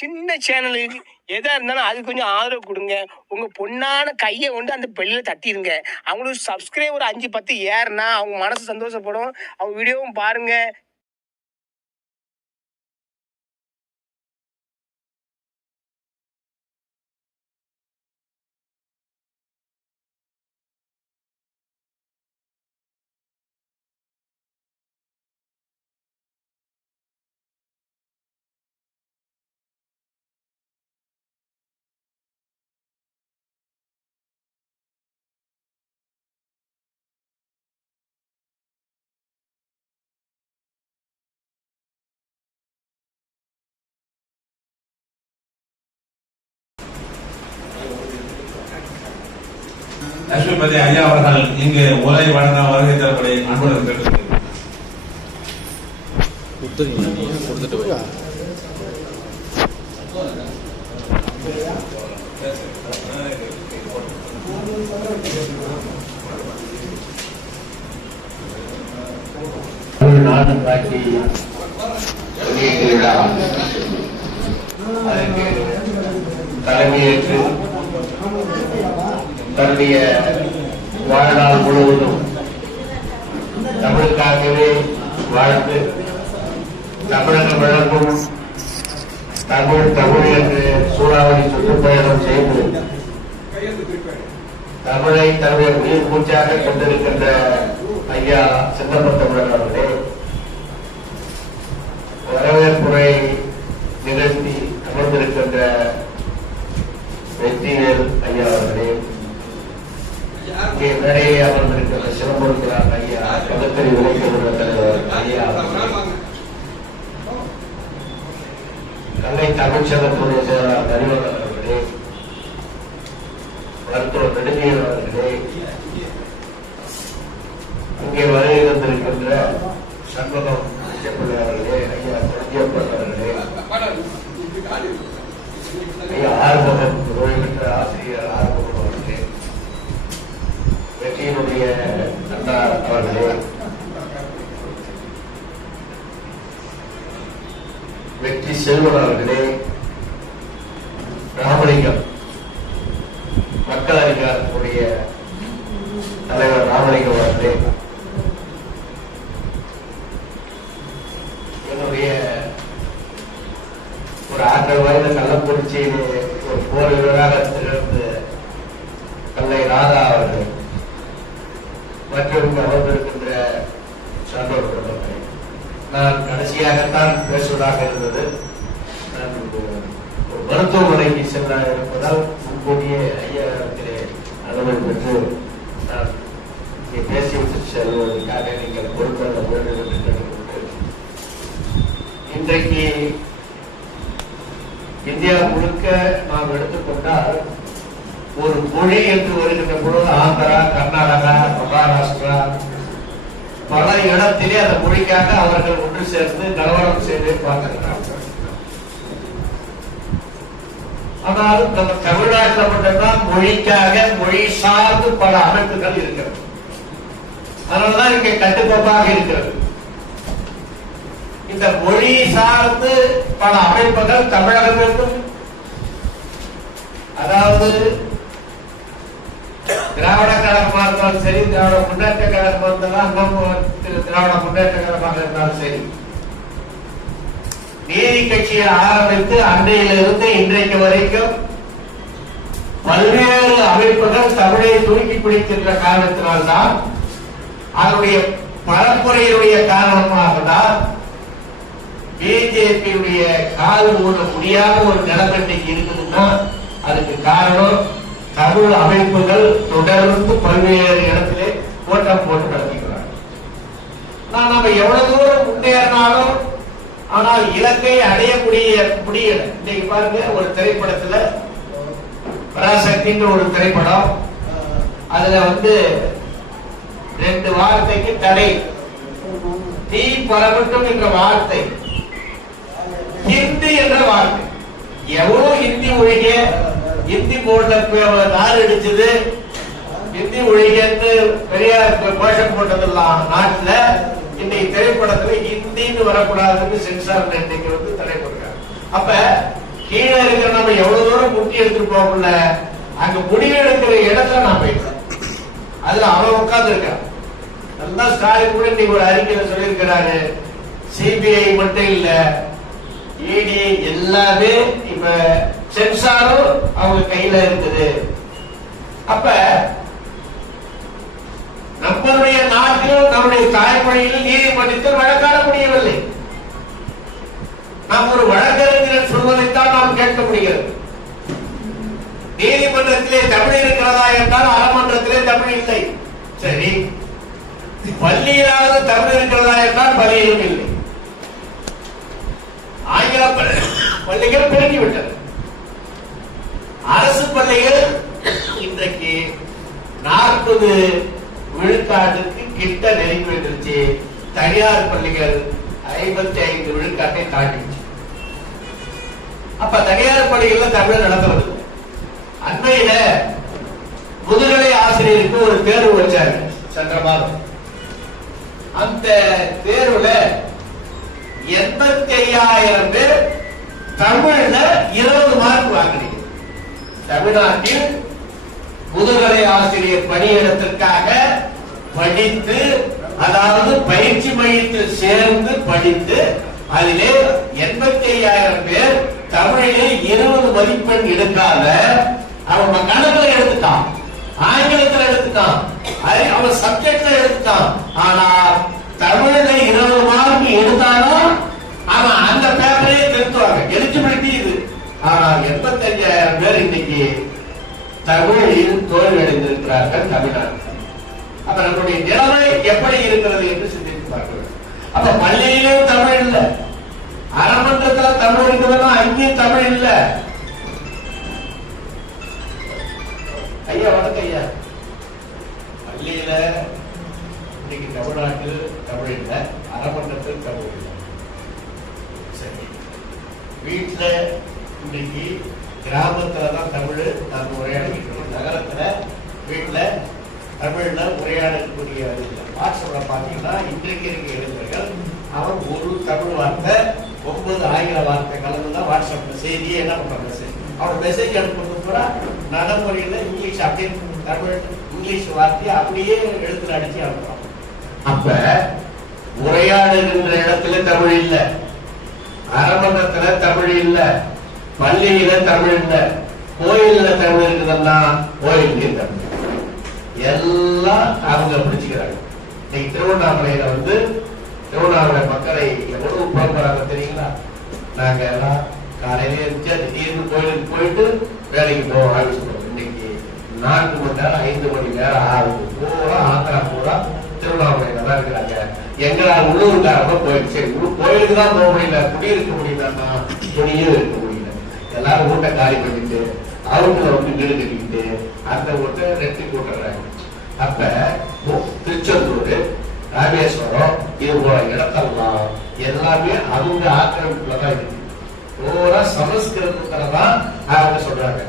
சின்ன சேனலுக்கு எதா இருந்தாலும் அது கொஞ்சம் ஆதரவு கொடுங்க. உங்க பொண்ணான கையை கொண்டு அந்த பெல்லில் தட்டிடுங்க. அவங்களுக்கு சப்ஸ்கிரைபர் 5-10 ஏறுனா அவங்க மனசு சந்தோஷப்படும். அவங்க வீடியோவும் பாருங்க. லட்சுமிபதி ஐயா அவர்கள் இங்கு உரை வழங்க வருகை தரப்படி அன்புடன் கேட்டுக்கொள்கிறேன். தமிழ்நாடு காட்சி விழா அதற்கு தலைமையேற்று தன்னுடைய வாழ்நாள் முழுவதும் தமிழுக்காகவே வாழ்ந்து தமிழகம் வழங்கும் தமிழ் என்று சூறாவளி சுற்றுப்பயணம் செய்து தமிழை தன்னுடைய உயிர் மூச்சாக கொண்டிருக்கின்ற ஐயா சின்னப்பத்தமிழர் அவர்களே, வரவேற்புரை நிகழ்த்தி அமர்ந்திருக்கின்ற வெற்றிவேல் ஐயா அவர்களே, இங்கே மேடையை அமர்ந்திருக்கின்ற சிவமுருகிறார் ஐயா, பகுத்தறி விளைக்கின்ற தலைவர் ஐயா, கல்லை தமிழ்ச்சங்கத்துடைய செயலாளர் அறிவகர் அவர்களே, மருத்துவர் நெடுமையர் அவர்களே, இங்கே வருகை தந்திருக்கின்ற சண்முகம் பிள்ளை அவர்களே, ஐயா குழந்தையப்பன் அவர்களே, ஐயா ஆறுமுகம் ஓய்வு பெற்ற ஆசிரியர் ஆறுமுகம் அவர்களே, வெற்றியினுடைய அண்ணா அவர்களே, வெற்றி செல்வன் அவர்களே, ராமலிங்கம் மக்கள் அதிகாரத்துடைய தலைவர் ராமலிங்கம் அவர்களே, என்னுடைய ஒரு ஆற்றல் வாய்ந்த கள்ளக்குறிச்சியிலே ஒரு போர் வீரராக திகழ்ந்து கல்லை ராதா அவர்கள் மற்றும் அமர்ந்திருக்கின்ற சான்றோர் குடும்பத்தை நான் கடைசியாகத்தான் பேசுவதாக இருந்தது. நான் ஒரு மருத்துவமனைக்கு செல்ல இருப்பதால் முன்கூட்டியே ஐயாவிடத்திலே அனுமதி பெற்று நான் இங்கே பேசிவிட்டு செல்வதற்காக நீங்கள் பொறுப்பேற்க வேண்டும் என்று கேட்டுக்கொண்டு, இன்றைக்கு இந்தியா முழுக்க நாம் எடுத்துக்கொண்டால் ஒரு மொழி என்று வருகின்ற பொழுது ஆந்திரா, கர்நாடகா, மகாராஷ்டிரா பல இடத்திலே அந்த மொழிக்காக அவர்கள் ஒன்று சேர்ந்து கலவரம் செய்து பார்க்கிறார்கள். ஆனால் நம்ம தமிழ்நாட்டில் மட்டும்தான் மொழிக்காக மொழி சார்ந்து பல அமைப்புகள் இருக்கிறது. அதனால்தான் இங்கே கட்டுக்கோப்பாக இருக்கிறது. இந்த மொழி சார்ந்து பல அமைப்புகள் தமிழகத்திற்கும், அதாவது திராவிட கழகமாக இருந்தாலும் சரி, திராவிட முன்னேற்ற கழகமாக இருந்தாலும், திராவிட முன்னேற்ற கழகமாக இருந்தாலும் சரி, நீதி கட்சியை ஆரம்பித்து அன்றையிலிருந்து இன்றைக்கு வரைக்கும் பல்வேறு அமைப்புகள் தமிழை தூக்கி பிடிக்கின்ற காரணத்தினால்தான், அதனுடைய பரப்புரையுடைய காரணமாக தான் பிஜேபியுடைய கால் ஊட முடியாத ஒரு நிலைமை இருக்குதுன்னா அதுக்கு காரணம் தமிழ் அமைப்புகள் தொடர்ந்து பல்வேறு இடத்திலே ஓட்டம் போட்டு நடத்துகிறார். நம்ம எவ்வளவு தூரம் முன்னேறினாலும் ஆனால் இலக்கை அடையக்கூடிய முடியல. இன்னைக்கு பாருங்க, ஒரு திரைப்படத்துல பராசக்தின்ற ஒரு திரைப்படம், அதுல 2 வார்த்தைக்கு தடை, தீ பரவட்டும் என்ற வார்த்தை, ஹிந்தி என்ற வார்த்தை. எவ்வளவு ஹிந்தி ஒழிக, ஹிந்தி போர்டுல நாடு அடிச்சது, ஹிந்தி ஒழிகன்னு பெரியார் கோஷம் போட்டதெல்லாம் நாட்டுல இன்னைக்கு திரைப்படத்துல ஹிந்தின்னு வரக்கூடாதுன்னு சென்சார் இன்னைக்கு தடை போடுறாங்க. அப்ப கீழே இருக்கிற நம்ம எவ்வளவு தூரம் முட்டி எடுத்துட்டு போகல, அங்க முடிவு எடுக்கிற இடத்துல நான் போயிட்டேன். அதுல அவன் உட்கார்ந்து இருக்கான். நல்லா ஸ்டாலின் கூட இன்னைக்கு ஒரு அறிக்கையில சொல்லியிருக்கிறாரு, சிபிஐ மட்டும் இல்ல, இடி எல்லாமே இப்ப சென்சாரும் அவங்க கையில இருக்குது. அப்ப நம்மளுடைய நாட்டில் நம்முடைய தாய்மொழியில் நீதிமன்றத்தில் வழக்காட முடியவில்லை. நாம் ஒரு வழக்கறிஞர் சொல்வதைத்தான் நாம் கேட்க முடிகிறது. நீதிமன்றத்திலே தமிழ் இருக்கிறதா என்றால் அறமன்றத்திலே தமிழ் இல்லை. சரி, பள்ளியிலாவது தமிழ் இருக்கிறதா என்றால் பள்ளியிலும் இல்லை. ஆங்கில பள்ளிகள் பெருகிவிட்டது. அரசு பள்ளிகள் இன்றைக்கு 40 விழுக்காட்டுக்கு கிட்ட நெருங்கி வந்துருச்சு. தனியார் பள்ளிகள் 55 விழுக்காட்டை தாண்டிச்சு. அப்ப தனியார் பள்ளிகள்ல தமிழ் நடத்துறது. அண்மையில முதுகலை ஆசிரியருக்கு ஒரு தேர்வு வச்சாரு சென்ற மாதம். அந்த தேர்வுல 85,000 பேர் தமிழ்ல 20 மார்க் வாங்கினீங்க. தமிழ்நாட்டில் முதுகலை ஆசிரியர் பணியிடத்திற்காக படித்து, அதாவது பயிற்சி மையத்தில் சேர்ந்து படித்து, அதிலே 85,000 பேர் தமிழிலே 20 மதிப்பெண் எடுக்காத, அவன் கணக்குல எடுத்துட்டான், ஆங்கிலத்தில் எடுத்துட்டான், அவன் சப்ஜெக்ட்ல எடுத்துட்டான். ஆனா தமிழ்ல 20 மார்க் எடுத்தாலும் அவன் அந்த பேப்பரையே திருத்துவாங்க. எலிஜிபிலிட்டி இது. ஆனா 85,000 பேர் இன்னைக்கு தமிழில் தோல்வி அடைந்திருக்கிறார்கள் தமிழ்நாட்டில். அப்ப நம்முடைய நிலைமை எப்படி இருக்கிறது என்று சிந்தித்து பார்க்க வேண்டும். அப்ப பள்ளியிலும் தமிழ் இல்ல, அறமன்றத்துல தமிழ் இருக்கிறதா அங்கேயும் தமிழ் இல்ல. ஐயா வணக்கம் ஐயா. பள்ளியில இன்னைக்கு தமிழ்நாட்டில் தமிழ் இல்ல, அறமன்றத்தில் தமிழ் இல்லை. சரி, வீட்டுல இன்னைக்கு கிராமத்துலதான் தமிழ் நாம் உரையாடிக்கிட்டு இருக்கோம். நகரத்துல வீட்டுல தமிழ்ல உரையாடக்கூடிய வாட்ஸ்அப்ல பாத்தீங்கன்னா இன்றைக்கு இருக்க இளைஞர்கள் அவன் ஒரு தமிழ் வார்த்தை 9 ஆங்கில வார்த்தை கலந்துதான் வாட்ஸ்அப்ல செய்தியே என்ன பண்றாங்க. அவன் மெசேஜ் அனுப்புறது கூட நடைமுறையில இங்கிலீஷ் அப்படியே தமிழ் இங்கிலீஷ் வார்த்தையை அப்படியே எழுத்துல அடிச்சு அனுப்புறான். அப்ப உரையாடுகின்ற இடத்துல தமிழ் இல்ல, அரமன்றத்துல தமிழ் இல்ல, பள்ளியில தமிழ் இல்ல, கோயில்ல தமிழ் இருக்குதுன்னா கோயிலே தமிழ் எல்லாம் அவங்க பிடிச்சுக்கிறாங்க. இன்னைக்கு திருவண்ணாமலையில திருவண்ணாமலை மக்களை எவ்வளவு புறப்படுறாங்க தெரியுங்களா? நாங்க எல்லாம் காலையில இருந்துச்சு திடீர்னு கோயிலுக்கு போயிட்டு வேலைக்கு போவோம், ஆபீஸ் போவோம். இன்னைக்கு 4 மணி நேரம் 5 மணி நேரம் ஆகுது. பூரா ஆந்திரா பூரா திருவண்ணாமலையில தான் இருக்கிறாங்க. எங்களா உள்ளூர்காரங்க போயிடுச்சு. சரி, கோயிலுக்கு தான் போக முடியல, குடியிருக்க முடியலன்னா துணியும் இருக்க முடியல. எல்லாரும் வீட்டை காலி பண்ணிட்டு அவங்கள வீடு கட்டிக்கிட்டு அந்த வீட்டை ரெட்டி போட்டுறாங்க. அப்ப திருச்செந்தூர், ராமேஸ்வரம் இது போல இடத்தெல்லாம் எல்லாமே அவங்க ஆக்கிரமிப்புலதான் இருக்கு. பூரா சமஸ்கிருதத்துலதான் அவங்க சொல்றாங்க.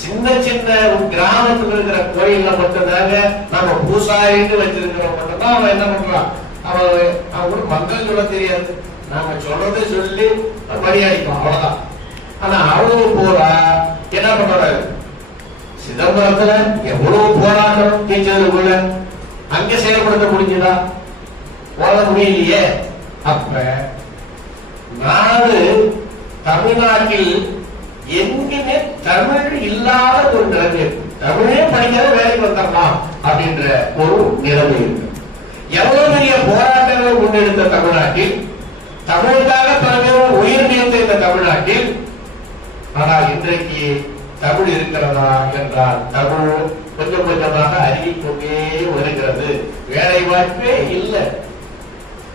சின்ன சின்ன கிராமத்துல இருக்கிற கோயில்ல மட்டும்தாங்க நம்ம பூசாரின்னு வச்சிருக்கிறோம். மட்டும்தான் அவன் என்ன பண்றான், அவன் மக்கள் சொல்ல தெரியாது, நாம சொல்றதை சொல்லி மரியாதைக்கும் அவ்வளவுதான். ஆனா அவ்வளவு பூரா என்ன பண்றாரு, சிதம்பரத்துல எவ்வளவு போராட்டம் டீச்சருக்குள்ள அங்க செயல்படுத்த முடிஞ்சதா? போட முடியலையே. அப்ப நாடு தமிழ்நாட்டில் எங்குமே தமிழ் இல்லாத ஒரு நிலைமை, தமிழே படிக்காத வேலைக்கு வந்துடலாம் அப்படின்ற ஒரு நிலைமை இருக்கு. எவ்வளவு பெரிய போராட்டங்களை முன்னெடுத்த தமிழ்நாட்டில், தமிழுக்காக பல உயிர் நீத்த இந்த தமிழ்நாட்டில், ஆனால் இன்றைக்கு தமிழ் இருக்கிறதா என்றால் தமிழ் கொஞ்சம் கொஞ்சமாக அருகிக்கொண்டே வருகிறது. வேலை வாய்ப்பே இல்லை.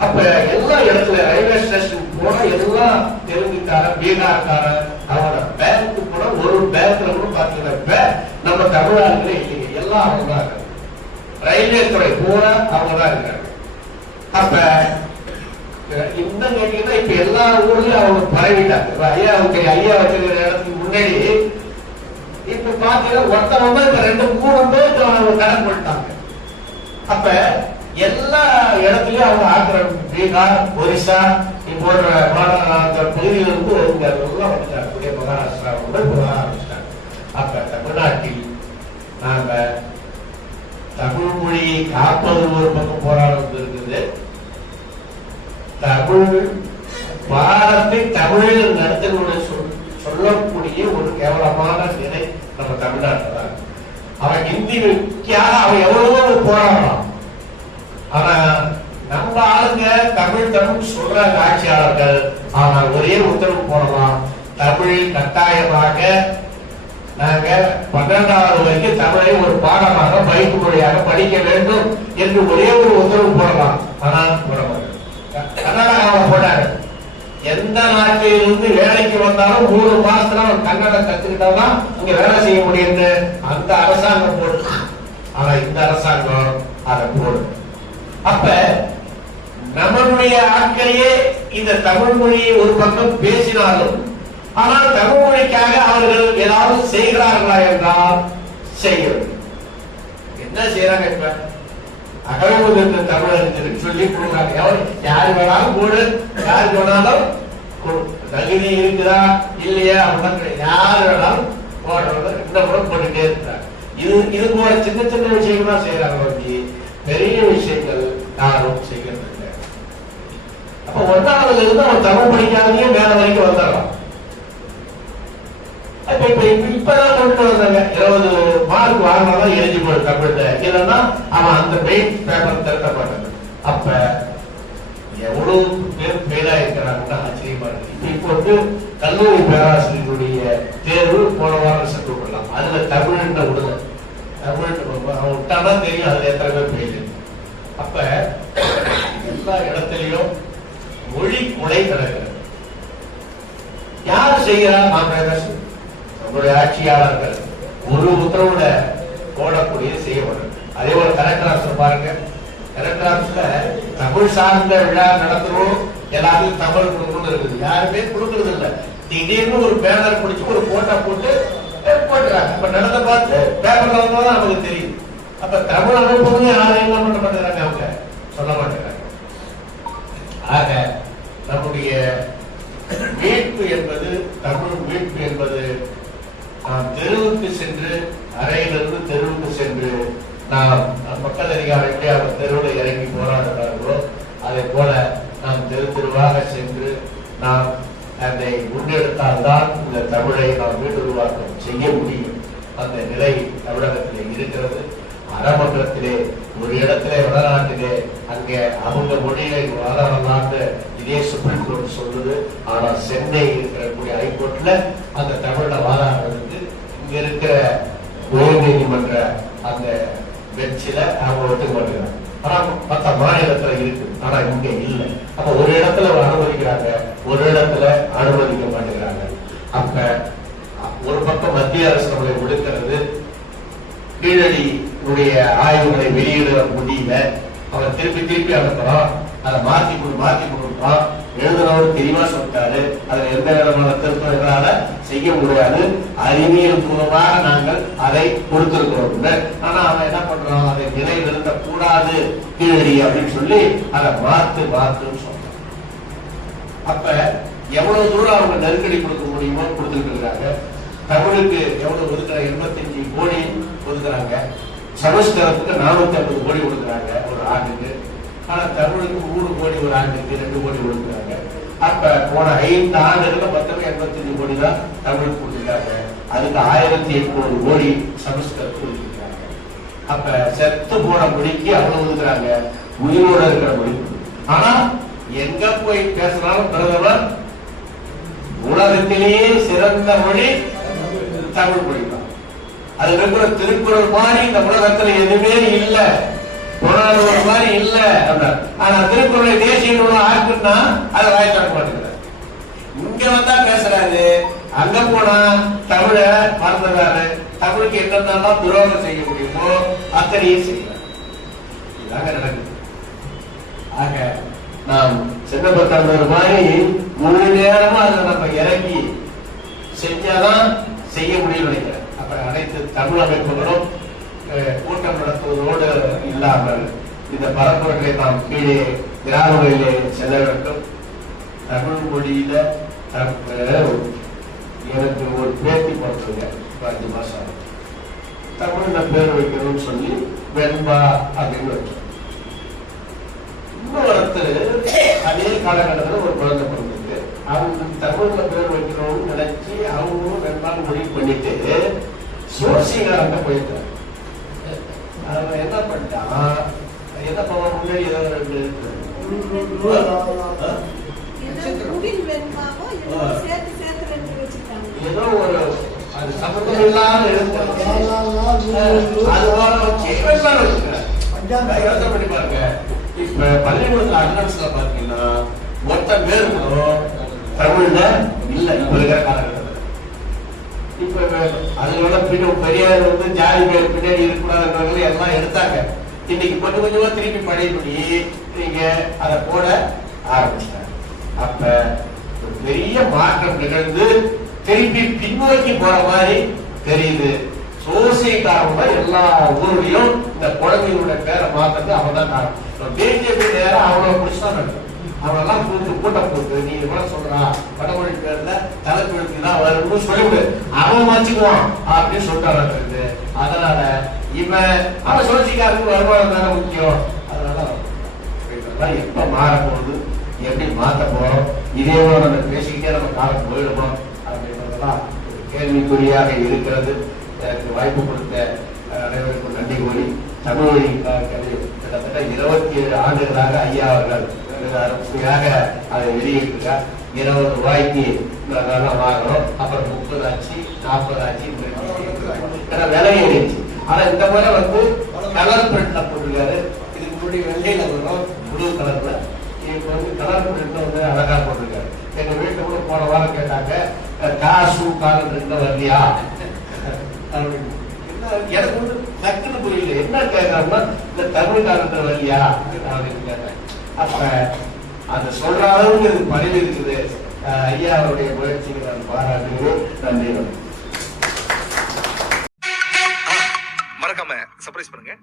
அப்ப எல்லா இடத்துல ரயில்வே ஸ்டேஷன் போன எல்லாம் தெலுங்குக்கார, பீகார்கார, அவனோட பேங்க்கு கூட ஒரு பேங்க்ல கூட பாத்தீங்கன்னா நம்ம தமிழ்நாட்டிலே இல்லைங்க, எல்லாம் அவங்க தான் இருக்காங்க. ரயில்வே துறை போன அவங்க தான் இருக்காங்க. அப்ப இன்னும் கேட்டீங்கன்னா இப்ப எல்லா ஊர்லயும் அவங்க பரவிட்டாங்க. ஐயா வச்சிருக்கிற இடத்துக்கு முன்னாடி இப்ப பாத்தீங்கன்னா ஒருத்தவங்க இப்ப 2-3 பேர் கணக்கு பண்ணிட்டாங்க. அப்ப எல்லா இடத்துலயும் அவங்க ஆக்கிரமிப்பு, பீகார், ஒரிசா, இப்ப போன்ற அந்த பகுதியிலிருந்து இங்க வந்துட்டாங்க மகாராஷ்டிரா போக ஆரம்பிச்சிட்டாங்க. அப்ப தமிழ்நாட்டில் நாம தமிழ் மொழியை காப்பது ஒரு பக்கம் போராட்டம் இருக்குது, தமிழ் பாடத்தை தமிழில் நடத்தக்கூடிய சொல்லக்கூடிய ஒரு கேவலமான நிலை நம்ம தமிழ்நாட்டில் தான். அவன் ஹிந்திக்காக அவன் எவ்வளவோ போராடலாம். ஆனா நம்ம ஆளுங்க தமிழ் தமிழ் சொல்றாங்க ஆட்சியாளர்கள். ஆனால் ஒரே உத்தரவு போடலாம், தமிழ் கட்டாயமாக நாங்க 12வது வரைக்கும் தமிழை ஒரு பாடமாக பயிற்று மொழியாக படிக்க வேண்டும் என்று ஒரே ஒரு உத்தரவு போடலாம். ஆனால் போட மாட்டோம். கர்நாடகாவை போட்டாரு. எந்த நாட்டிலிருந்து வேலைக்கு வந்தாலும் 3 மாசத்துல அவன் கன்னடம் கத்துக்கிட்டாதான் இங்க வேலை செய்ய முடியும் அந்த அரசாங்கம் போடு. ஆனா இந்த அரசாங்கம் அதை போடு. அப்ப நம்மளுடைய ஆட்களையே இந்த தமிழ் மொழியை ஒரு பக்கம் பேசினாலும், ஆனால் தமிழ் மொழிக்காக அவர்கள் ஏதாவது செய்கிறார்களா என்றால் செய்கிறது. என்ன செய்யறாங்க? இப்ப அகழ்வுகின்ற தமிழர்களுக்கு சொல்லி கொடுக்குறாங்க. யாரு வேணாலும் போடு, யாருக்கு வேணாலும் தகுதி இருக்குதா இல்லையா அப்படின்னு யாரு வேணாலும் போடுறது இந்த முறை போட்டுட்டே இருக்கிறாங்க. இது போல சின்ன சின்ன விஷயங்கள் தான் செய்யறாங்க. பெரிய விஷயங்கள் யாரும் செய்யறது இல்லை. அப்ப 1ஆவதுல இருந்து அவன் தமிழ் படிக்காதே மேல வரைக்கும் வந்துடலாம். இப்பதான் கொண்டு வந்தாங்க 20 மார்க் வாங்கினாதான் எலிஜிபிள் தமிழ்ல, இல்லைன்னா அவன் அந்த மெயின் பேப்பர் திரட்ட மாட்டாங்க. அப்ப எவ்வளவு பேர் ஃபெயிலா இருக்கிறாங்கன்னா ஆச்சரியமா இருக்கு. இப்போ வந்து கல்லூரி பேராசிரியருடைய தேர்வு போன வாரம் சென்று விடலாம். அதுல தமிழ்ன்ற விடுதலை தமிழ் அவன் விட்டாதான் தெரியும் அதுல எத்தனை பேர் ஃபெயிலு. அப்ப எல்லா இடத்துலயும் மொழி கொலை நடக்கிறது. யார் செய்கிறா? நம்மளுடைய ஆட்சியாளர்கள் ஒரு உத்தரவுல போடக்கூடிய செய்யப்படும். அதே போல கலெக்டர் ஆஃபீஸ் பாருங்க, கலெக்டர் ஆஃபீஸ்ல தமிழ் சார்ந்த விழா நடத்துறோம், எல்லாத்தையும் தமிழ் கொடுக்கணும் இருக்குது. யாருமே கொடுக்கறது இல்லை. திடீர்னு ஒரு பேனர் பிடிச்சி ஒரு போட்டோ போட்டு போட்டுறாங்க. இப்ப நடந்த பார்த்து பேப்பர்ல வந்தாதான் நமக்கு தெரியும். அப்ப தமிழ் அமைப்பு யாரும் என்ன பண்ண மாட்டேங்கிறாங்க, அவங்க சொல்ல மாட்டேங்கிறாங்க. ஆக நம்முடைய மீட்பு என்பது, தமிழ் மீட்பு என்பது நாம் தெருவுக்கு சென்று, அறையிலிருந்து தெருவுக்கு சென்று நாம் மக்கள் அதிகாரிகளே அவர் தெருவில் இறங்கி போராடுகிறார்களோ அதே போல நாம் தெரு தெருவாக சென்று நாம் அதை முன்னெடுத்தால்தான் இந்த தமிழை நாம் மீண்டுருவாக்கம் செய்ய முடியும். அந்த நிலை தமிழகத்திலே இருக்கிறது. அறமன்றத்திலே ஒரு இடத்திலே வடநாட்டிலே அங்கே அவங்க மொழியை வாதாடலான்னு இதே சுப்ரீம் கோர்ட் சொல்லுது. ஆனா சென்னை இருக்கக்கூடிய ஹைகோர்ட்ல அந்த தமிழ்ல வாதாடுறதுக்கு இங்க இருக்கிற உயர் நீதிமன்ற அந்த பெஞ்சில அவங்க ஒத்துக்க மாட்டேங்கிறாங்க. ஆனா மற்ற மாநிலத்துல இருக்கு, ஆனா இங்க இல்லை. அப்ப ஒரு இடத்துல அனுமதிக்கிறாங்க, ஒரு இடத்துல அனுமதிக்க மாட்டேங்கிறாங்க. அப்ப ஒரு பக்கம் மத்திய அரசு நம்மளை ஒடுக்கிறது, கீழடியுடைய ஆய்வுகளை வெளியிட முடியல, அவன் திருப்பி திருப்பி அனுப்புறான், அதை மாத்தி கொடுப்பான். எழுதுனவர் தெளிவா சொல்லிட்டாரு, அதுல எந்த விதமான திருத்தம் எங்களால செய்ய முடியாது, அறிவியல் மூலமாக நாங்கள் அதை கொடுத்திருக்கிறோம். ஆனா அவன் என்ன பண்றான், அதை நிலைநிறுத்த கூடாது கீழடி அப்படின்னு சொல்லி அதை மாத்துன்னு சொல்றான். அப்ப எவ்வளவு தூரம் அவங்க நெருக்கடி கொடுக்க முடியுமோ கொடுத்துருக்காங்க. தமிழுக்கு எவ்வளவு ஒதுக்குற 85 கோடி ஒதுக்குறாங்க, சமஸ்கிருதத்துக்கு 450 கோடி ஒதுக்குறாங்க ஒரு ஆண்டுக்கு. ஆனா தமிழுக்கு 3 கோடி ஒரு ஆண்டுக்கு, 2 கோடி ஒதுக்குறாங்க. அப்ப போன 5 ஆண்டுகள்ல மொத்தமே 85 கோடி தான் தமிழுக்கு கொடுத்துருக்காங்க. அதுக்கு 1800 கோடி சமஸ்கிருதத்துக்கு கொடுத்துருக்காங்க. அப்ப செத்து போன மொழிக்கு அவ்வளவு ஒதுக்குறாங்க, உயிரோட இருக்கிற மொழி. ஆனா எங்க போய் பேசினாலும் பிரதமர் உலகத்திலேயே சிறந்த மொழி தமிழ் மொழி தான். அது இருக்கிற திருக்குறள் மாதிரி இந்த உலகத்துல எதுவுமே இல்ல, புறநானூறு மாதிரி இல்ல. ஆனா திருக்குறளை தேசிய நூலா ஆக்குன்னா அதை வாய்க்காக்க மாட்டேங்கிறார். இங்க வந்தா பேசுறாரு, அங்க போனா தமிழ மறந்துறாரு. தமிழுக்கு என்னென்னலாம் துரோகம் செய்ய முடியுமோ அத்தனையும் செய்யறாரு. இதாங்க நடக்குது. ஆக நாம் சின்னப்பத்தவர் மாதிரி முழு நேரமா அதை நம்ம இறங்கி செஞ்சாதான் செய்ய முடியும் நினைக்கிறேன். அப்புறம் அனைத்து தமிழ் அமைப்புகளும் கூட்டம் நடத்துவதோடு இல்லாமல் இந்த பரப்புரைகளை நாம் கீழே கிராமங்களிலே செல்ல வேண்டும். தமிழ் மொழியில எனக்கு ஒரு பேத்தி பிறந்ததுங்க 5 மாசம். தமிழ்ல பேர் வைக்கணும்னு சொல்லி வெண்பா அப்படின்னு வச்சோம். இன்னொருத்தர் அதே காலகட்டத்தில் ஒரு குழந்தை பிறந்தது. அவங்க தமிழ்ல பேர் வைக்கணும்னு நினைச்சு அவங்களும் வெண்பான்னு முடிவு பண்ணிட்டு சோசியகாரங்க போயிருக்காங்க. அவன் என்ன பண்ணிட்டான், என்ன பண்ண முன்னாடி ஏதோ ஒரு அது சம்பந்தம் இல்லாம யோசனை பண்ணி பாருங்க. இப்ப பள்ளிக்கூடத்துல அட்டனன்ஸ்ல பாத்தீங்கன்னா மொத்த பேருக்கும் தமிழ்ல இல்ல இப்ப இருக்கிற காலகட்டத்தில். இப்ப அதனால பெரியார் ஜாதி பேர் பின்னாடி இருக்கக்கூடாதுன்றவங்க எல்லாம் எடுத்தாங்க. இன்னைக்கு கொஞ்சம் கொஞ்சமா திருப்பி பழையபடி நீங்க அதை போட ஆரம்பிச்சாங்க. அப்ப ஒரு பெரிய மாற்றம் நிகழ்ந்து திருப்பி பின்னோக்கி போற மாதிரி தெரியுது. சோசியக்காரங்க எல்லா ஊர்லயும் இந்த குழந்தைங்களோட பேரை மாத்தது அவன் தான் காரணம். பிஜேபி நேரம் அவனை பிடிச்சுதான் நடக்கும். அவனெல்லாம் கூட்டம் போட்டு நீ என்ன சொல்றான் வடமொழி பேர்ல தலைப்பெழுத்து தான் வரும்னு சொல்லிவிடு, அவன் வச்சுக்குவான் அப்படின்னு சொல்றாங்க. அதனால இவன் அவன் சோசியக்காரனுக்கு வருமானம் தானே முக்கியம். அதனால இதெல்லாம் எப்ப மாற போகுது, எப்படி மாத்த போறோம், இதே நம்ம பேசிக்கிட்டே நம்ம காலம் போயிடுவோம் அப்படின்றதெல்லாம் கேள்விக்குறியாக இருக்கிறது. எனக்கு வாய்ப்பு கொடுத்த அனைவருக்கும் நன்றி கூறி தமிழ் வழி கிட்டத்தட்ட 27 ஆண்டுகளாக ஐயா அவர்கள் அருமையாக அதை வெளியிட்டிருக்கார். 20 ரூபாய்க்கு வாங்கணும், அப்புறம் 30 ஆச்சு, 40 ஆச்சு, விலை ஏறிச்சு. ஆனா இந்த முறை கலர் பிரிண்ட்ல போட்டிருக்காரு. இதுக்கு முன்னாடி வெள்ளையில வரும், ப்ளூ கலர்ல. இப்ப கலர் பிரிண்ட்ல அழகா போட்டிருக்காரு. எங்க வீட்டுல கூட போன வாரம் கேட்டாங்க, காசு காலத்துல வரலையா அப்படின்னு. எனக்கு டக்குன்னு புரியல, என்ன கேட்கறோம்னா இந்த தமிழ் காலத்துல வரலையா அப்படின்னு கேட்டேன். அப்ப அந்த சொல்ற அளவுக்கு இது பணிவு இருக்குது. ஐயா அவருடைய முயற்சிகளை நான் பாராட்டுகிறேன். நன்றி. மறக்காம சர்ப்ரைஸ் பண்ணுங்க.